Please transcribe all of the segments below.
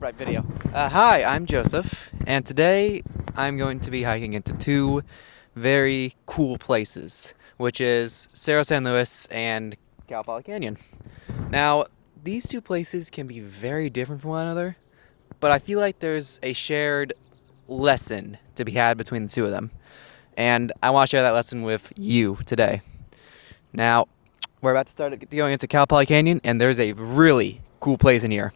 Right, video. Hi, I'm Joseph, and today I'm going to be hiking into two very cool places, which is Cerro San Luis and Cal Poly Canyon. Now, these two places can be very different from one another, but I feel like there's a shared lesson to be had between the two of them, and I want to share that lesson with you today. Now, we're about to start going into Cal Poly Canyon, and there's a really cool place in here.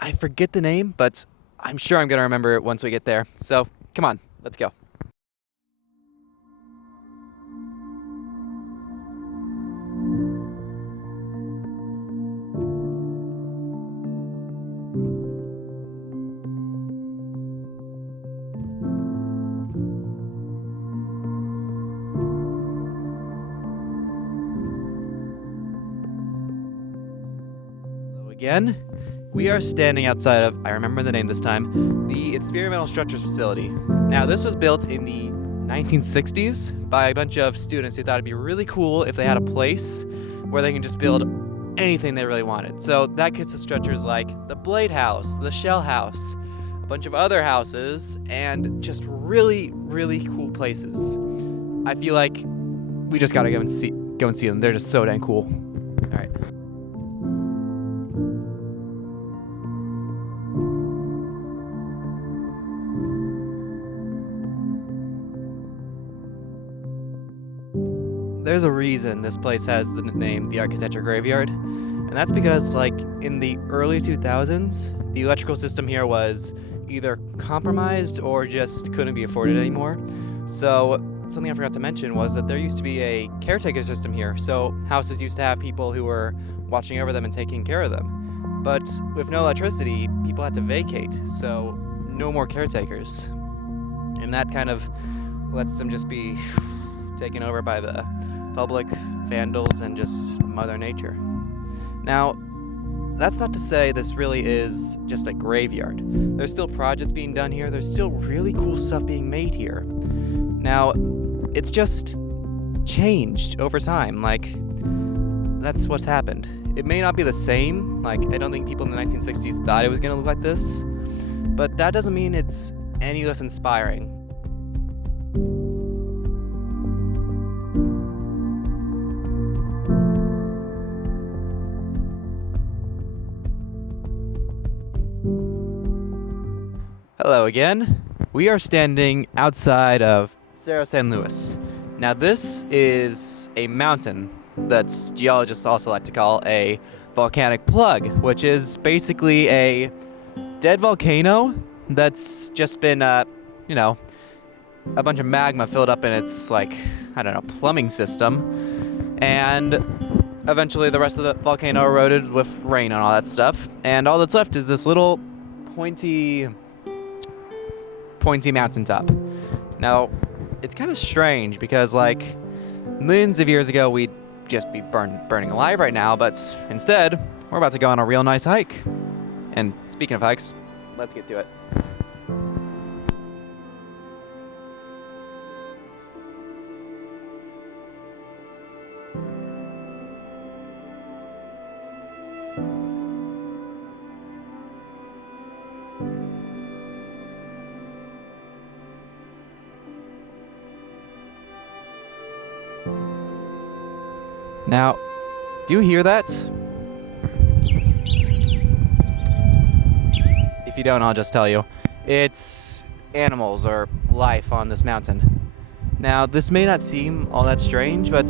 I forget the name, but I'm sure I'm going to remember it once we get there. So, come on, let's go. Hello again. We are standing outside of, I remember the name this time, the Experimental Structures Facility. Now, this was built in the 1960s by a bunch of students who thought it'd be really cool if they had a place where they can just build anything they really wanted. So that gets to structures like the Blade House, the Shell House, a bunch of other houses, and just really, really cool places. I feel like we just gotta go and see them. They're just so dang cool. All right. There's a reason this place has the name the Architecture Graveyard, and that's because, like, in the early 2000s, the electrical system here was either compromised or just couldn't be afforded anymore. So something I forgot to mention was that there used to be a caretaker system here, so houses used to have people who were watching over them and taking care of them. But with no electricity, people had to vacate, so no more caretakers. And that kind of lets them just be taken over by the public, vandals, and just Mother Nature. Now, that's not to say this really is just a graveyard. There's still projects being done here. There's still really cool stuff being made here. Now, it's just changed over time. Like, that's what's happened. It may not be the same. Like, I don't think people in the 1960s thought it was going to look like this, but that doesn't mean it's any less inspiring. Hello again. We are standing outside of Cerro San Luis. Now, this is a mountain that geologists also like to call a volcanic plug, which is basically a dead volcano that's just been, a bunch of magma filled up in its, plumbing system. And eventually the rest of the volcano eroded with rain and all that stuff. And all that's left is this little pointy mountaintop. Now, it's kind of strange because, like, millions of years ago we'd just be burning alive right now, but instead we're about to go on a real nice hike. And speaking of hikes, let's get to it. Now, do you hear that? If you don't, I'll just tell you. It's animals or life on this mountain. Now, this may not seem all that strange, but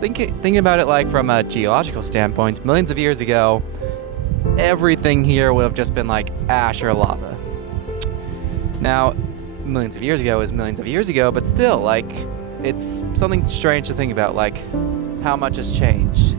thinking about it like from a geological standpoint, millions of years ago, everything here would have just been like ash or lava. Now, millions of years ago is millions of years ago, but still, like, it's something strange to think about, like, how much has changed.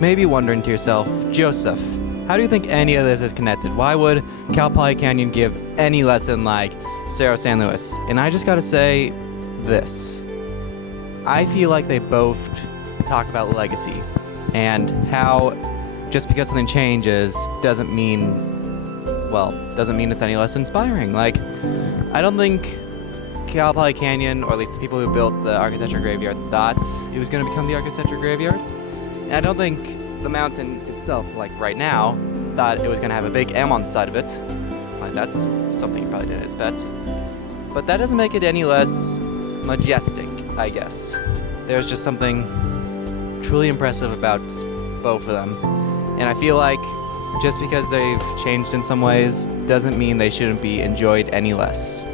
Maybe wondering to yourself, Joseph, How do you think any of this is connected? Why would Cal Poly Canyon give any lesson like Cerro San Luis? And I just gotta say this. I feel like they both talk about legacy and how just because something changes doesn't mean it's any less inspiring. Like, I don't think Cal Poly Canyon, or at least the people who built the architecture graveyard, thought it was going to become the architecture graveyard. And I don't think the mountain itself, like right now, thought it was going to have a big M on the side of it. Like, that's something you probably didn't expect. But that doesn't make it any less majestic, I guess. There's just something truly impressive about both of them. And I feel like just because they've changed in some ways doesn't mean they shouldn't be enjoyed any less.